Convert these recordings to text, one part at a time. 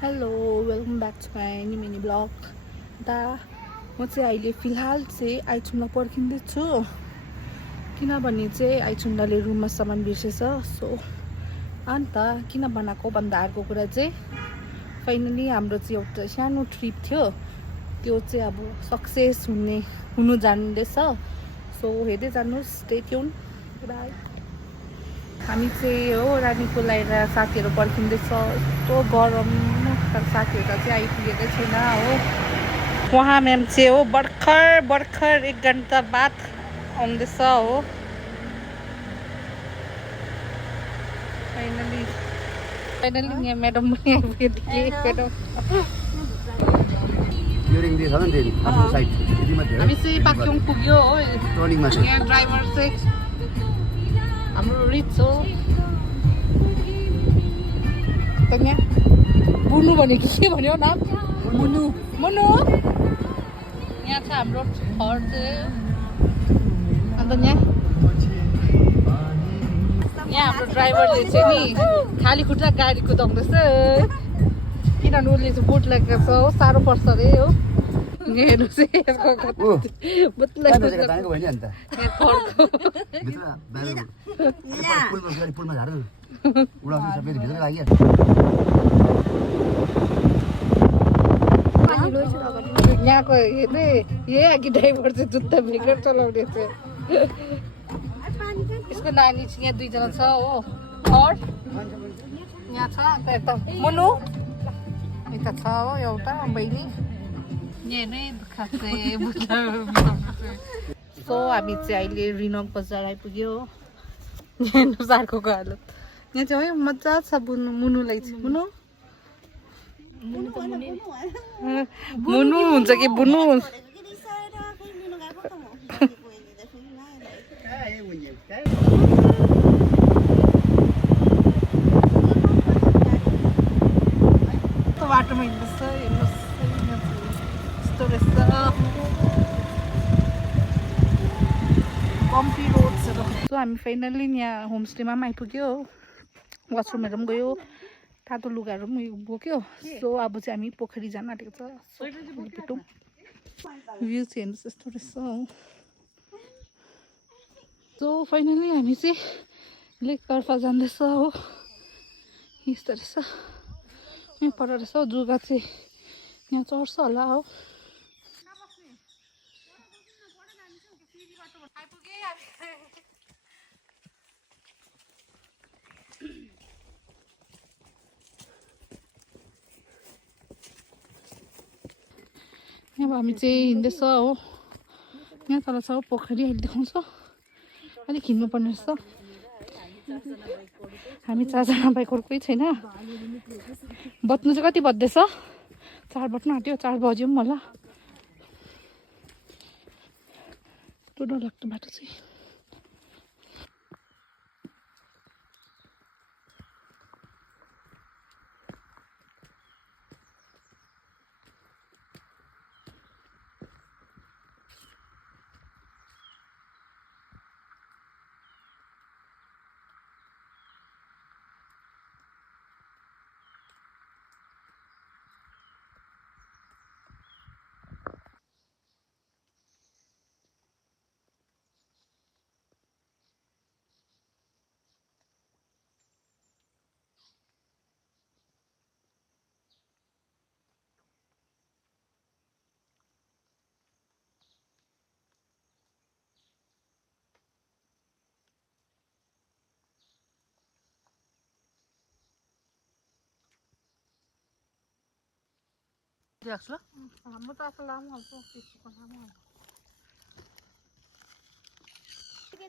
hello welcome back to my mini blog म चाहिँ अहिले फिलहाल चाहिँ आइचुङलाई पर्खिँदैछु किनभने चाहिँ आइचुङले रुममा सामान बिर्सेछ सो अन्त किन बनाएको भन्दा अर्को कुरा चाहिँ फाइनली हाम्रो चाहिँ एउटा सानो ट्रिप थियो त्यो चाहिँ अब सक्सेस हुनु जाँदैछ सो हेर्दै जानुहोस् स्टे ट्युन बाइ हामी चाहिँ हो रानीको लाएर साथीहरू पर्खिँदैछ यस्तो गरम तर साथीहरू चाहिँ आइपुगेकै छैन हो उहाँ म्याम चाहिँ हो भर्खर 1 घन्टा बाद आउँदैछ हो फाइनली यहाँ म्याडम पनि आइपुग्यो हामी चाहिँ पाक्योङ पुग्यो हो यहाँ ड्राइभर चाहिँ हाम्रो रिच हो त यहाँ बुनु भनेको के भन्यो नाम मुनु यहाँ छ हाम्रो घर चाहिँ अन्त यहाँ हाम्रो ड्राइभरले चाहिँ नि खाली खुट्टा गाडी कुदाउँदैछ किनभने उसले चाहिँ बुट लगाएको छ हो साह्रो पर्छ अरे हो हेर्नुहोस् यहाँको हेर्ने यही अघि ड्राइभर चाहिँ जुत्ता बेगर चलाउने चाहिँ यसको नानी चाहिँ यहाँ 2 जना छ हो और यहाँ छ यता मुनु यता छ हो एउटा बहिनी सो हामी चाहिँ अहिले रिनक बजार आइपुग्यो हेर्नुहोस् अर्कोको हालत यहाँ चाहिँ है मजा छ मुनुलाई चाहिँ मुनु हुन्छ कि बुनु बाटोमा हिँड्दैछ हेर्नुहोस् यस्तो रहेछ कम्पी रोड्सहरू सो हामी फाइनल्ली यहाँ होमस्टेमा पनि आइपुग्यो वासरुमहरू पनि गयो तातो लुगाहरू पनि बोक्यो सो अब चाहिँ हामी पोखरी जान आँटेको छ भ्यू चाहिँ हेर्नुहोस् यस्तो रहेछ सो फाइनली हामी चाहिँ लेक तर्फ जाँदैछ हो यस्तो रहेछ यहाँ पर रहेछ जुगा चाहिँ यहाँ चढ्छ होला हो यहाँ हामी चाहिँ हिँड्दैछ हो यहाँ तल छ पोखरी अहिले देखाउँछ अलिक हिँड्नुपर्ने रहेछ हामी 4 जना बाइकहरू कोही छैन बज्नु चाहिँ कति बज्दैछ 4 बज्नु आँट्यो 4 बज्यो पनि होला यस्तो डरलाग्दो बाटो चाहिँ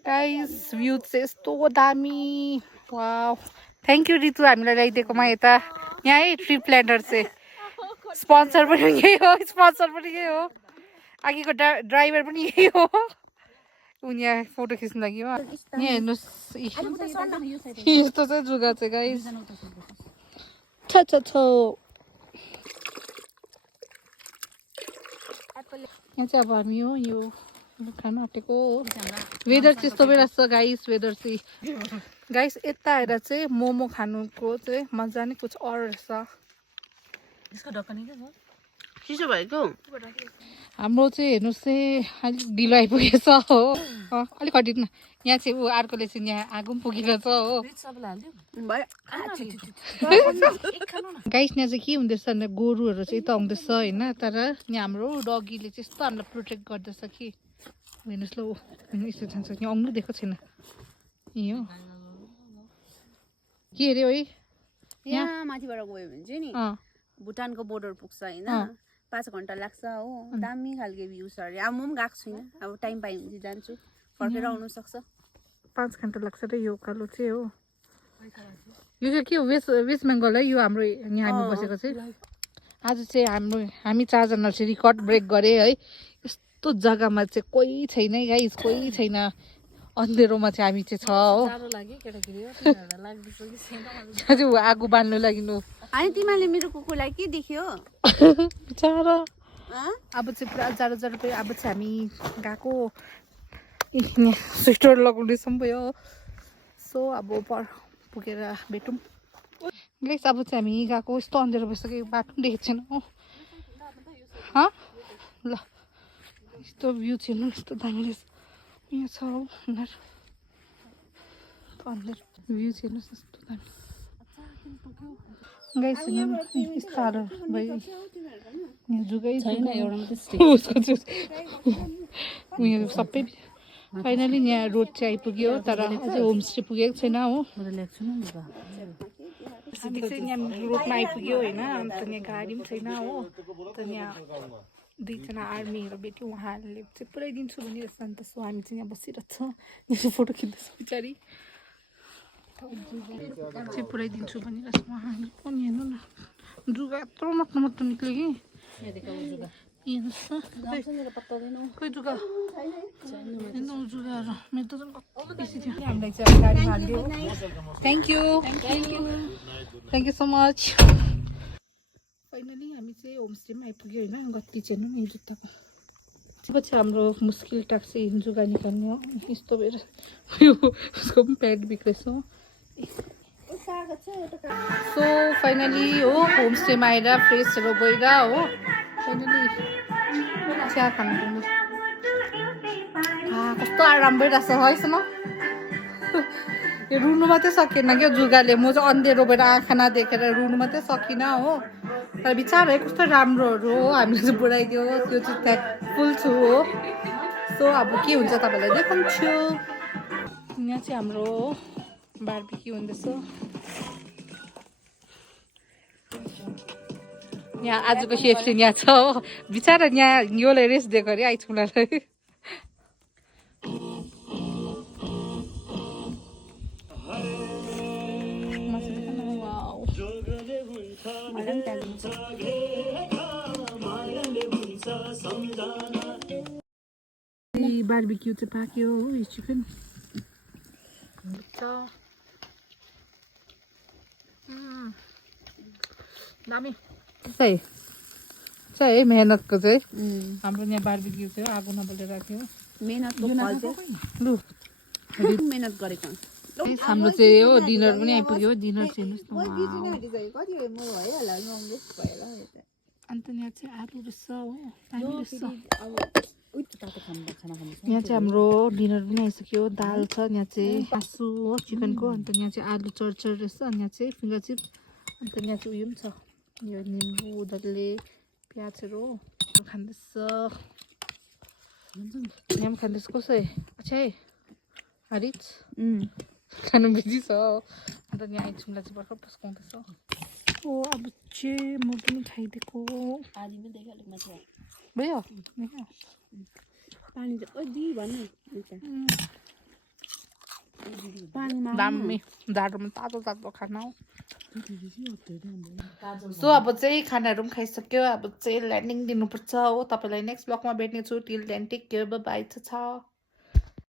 गाइस भ्यू चाहिँ यस्तो दामी वाउ थ्याङ्क यू रितु हामीलाई ल्याइदिएकोमा यता यहाँ है ट्रिप प्लानर चाहिँ स्पोन्सर पनि यही हो अघिको ड्राइभर पनि यही हो उनी यहाँ फोटो खिच्नु लागि हो यहाँ हेर्नुहोस् यस्तो चाहिँ जुगा चाहिँ गाइस यहाँ चाहिँ अब हामी हो यो खाना आँटेको हो वेदर चाहिँ यस्तो भइरहेको छ गाइस वेदर चाहिँ गाइस यता आएर चाहिँ मोमो खानुको चाहिँ मजा नै कुछ अरू रहेछ यसको ढक्कन के छ चिसो भएको हाम्रो चाहिँ हेर्नुहोस् चाहिँ अलिक ढिलो आइपुगेछ हो अलिक हटिट न यहाँ चाहिँ ऊ अर्कोले चाहिँ यहाँ आगो पनि पुगेको छ हो गाइस यहाँ चाहिँ के हुँदैछ भने गोरुहरू चाहिँ यता आउँदैछ होइन तर यहाँ हाम्रो डगीले चाहिँ यस्तो हामीलाई प्रोटेक्ट गर्दैछ कि हेर्नुहोस् ल ऊ यस्तो जान्छ यहाँ आउनु दिएको छैन यही हो के अरे है यहाँ माथिबाट गयो भने चाहिँ नि भुटानको बोर्डर पुग्छ होइन 5 घन्टा लाग्छ हो दामी खालको भ्यूज अरे अब म पनि गएको छुइनँ अब टाइम पाएँ भने चाहिँ जान्छु फर्केर आउनु सक्छ 5 घन्टा लाग्छ र यो उकालो चाहिँ हो यो चाहिँ के हो वेस्ट बेङ्गल है यो हाम्रो यहाँ हामी बसेको चाहिँ आज चाहिँ हामी 4 जना चाहिँ रेकर्ड ब्रेक गरे है यस्तो जग्गामा चाहिँ कोही छैन है गाइस कोही छैन अन्धेरोमा चाहिँ हामी चाहिँ छ हो चाहिँ आगो बाल्नु लागि अनि तिमीले मेरो कुकुरलाई के देख्यो बिचारा अब चाहिँ पुरा जाडो जाडो भयो अब चाहिँ हामी गएको स्वेटर लगाउँदैछौँ भयो सो अब पुगेर भेटौँ गाइस अब चाहिँ हामी गएको यस्तो अन्धेरो भइसक्यो बाटो पनि देखेको छैन हो ल यस्तो भ्यू चाहिँ हेर्नु यस्तो दामी रहेछ यहाँ छ हौ उनीहरू अन्धेरो भ्यू चाहिँ हेर्नुहोस् यस्तो दामी गाइस यस्तो साह्रो भयो यहाँ जुगै छैन उयो सबै फाइनली यहाँ रोड चाहिँ आइपुग्यो तर अझै होमस्टे पुगेको छैन हो हामी चाहिँ यहाँ रोडमा आइपुग्यो होइन अन्त यहाँ गाडी पनि छैन हो अन्त यहाँ 2 जना आर्मीहरू भेट्यो उहाँहरूले चाहिँ पुऱ्याइदिन्छु भनिरहेछ अन्त सो हामी चाहिँ यहाँ बसिरहेको छ यहाँ फोटो खिच्दैछ पछाडि चाहिँ पुऱ्याइदिन्छु भनिरहेछ उहाँहरूले पनि हेर्नु न जुगा यत्रो मत्तो मत्तो निक्ल्यो कि हेर्नुहोस् न खोइ जुगा हेर्नु जुगाहरू मेरो त झन् कति बेसी थियो हामीलाई चाहिँ अब गाडी हालिदियो thank you so much finally हामी चाहिँ होमस्टेमा आइपुग्यो होइन गति चाहिँ हेर्नु न जुत्ताको पछि हाम्रो मुस्किल ट्याक्सी जुगा निकाल्नु हो यस्तो भएर उसको पनि प्याड बिग्रेछ हो सो फाइनली हो होमस्टेमा आएर फ्रेसहरू गएर हो फाइनली चिया खानु कस्तो आराम भइरहेछ है सुन यो रुनु मात्रै सकेन क्या जुगाले म चाहिँ अन्धेरो भएर आँखा नदेखेर रुनु मात्रै सकिनँ हो तर बिचारा कस्तो राम्रोहरू हो हामीले चाहिँ बुढाइदियो त्यो चाहिँ थ्याङ्कफुल छु हो सो अब के हुन्छ तपाईँलाई देखाउँछु यहाँ चाहिँ हाम्रो बारबिक्यू हुँदैछ यहाँ आजको सेफ चाहिँ यहाँ छ हो बिचारा यहाँ योलाई रेस्ट दिएको अरे आइचुलाई बारबिक्यू चाहिँ पाक्यो हो यो चिकन दामी चाहिँ है मेहनतको चाहिँ हाम्रो यहाँ बारबिक्यू चाहिँ आगो नबलेर राख्यो मेहनतको फल चाहिँ लु मेहनत गरेको हाम्रो चाहिँ हो डिनर पनि आइपुग्यो डिनर चाहिँ अन्त यहाँ चाहिँ आलु रहेछ हो यहाँ चाहिँ हाम्रो डिनर पनि आइसक्यो दाल छ यहाँ चाहिँ मासु हो चिकनको अन्त यहाँ चाहिँ आलु चरचर रहेछ अनि यहाँ चाहिँ फिङ्गर चिप्स अन्त यहाँ चाहिँ उयो पनि छ यो निम्बु डल्ले प्याजहरू खाँदैछ यहाँ पनि खाँदैछ कसो है अच्छा है हरिच खानु बिजी छ अन्त यहाँ आइचुङलाई चाहिँ भर्खर पस्काउँदैछ हो अब चाहिँ म पनि खाइदिएको भयो पानी दामी जाडोमा तातो तातो खाना हो सो अब चाहिँ खानाहरू पनि खाइसक्यो अब चाहिँ ल्यान्डिङ दिनुपर्छ हो तपाईँलाई नेक्स्ट ब्लगमा भेट्ने छु till then take care bye छ